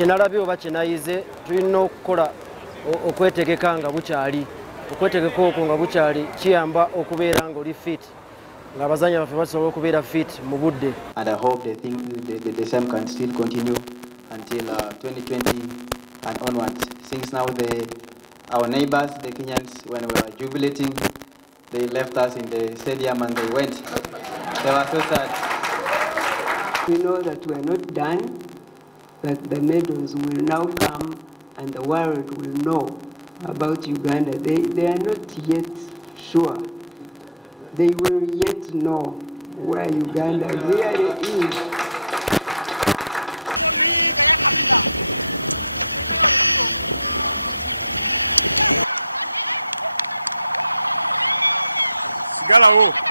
kyenalabye oba kyenayize tulina okukola okwetegeka nga bukyali okwetegeka okwo nga bukyali kiyamba okubeera nga oli fit ng'abazanyi baffe basobola okubeera fit mu budde. And I hope the same can still continue until 2020 and onwards. Since now our neighbors, the Kenyans, when we were jubilating, they left us in the stadium and they went. They were so sad. We know that we are not done, that the medals will now come and the world will know about Uganda. They are not yet sure. They will yet know where Uganda really is. Sigala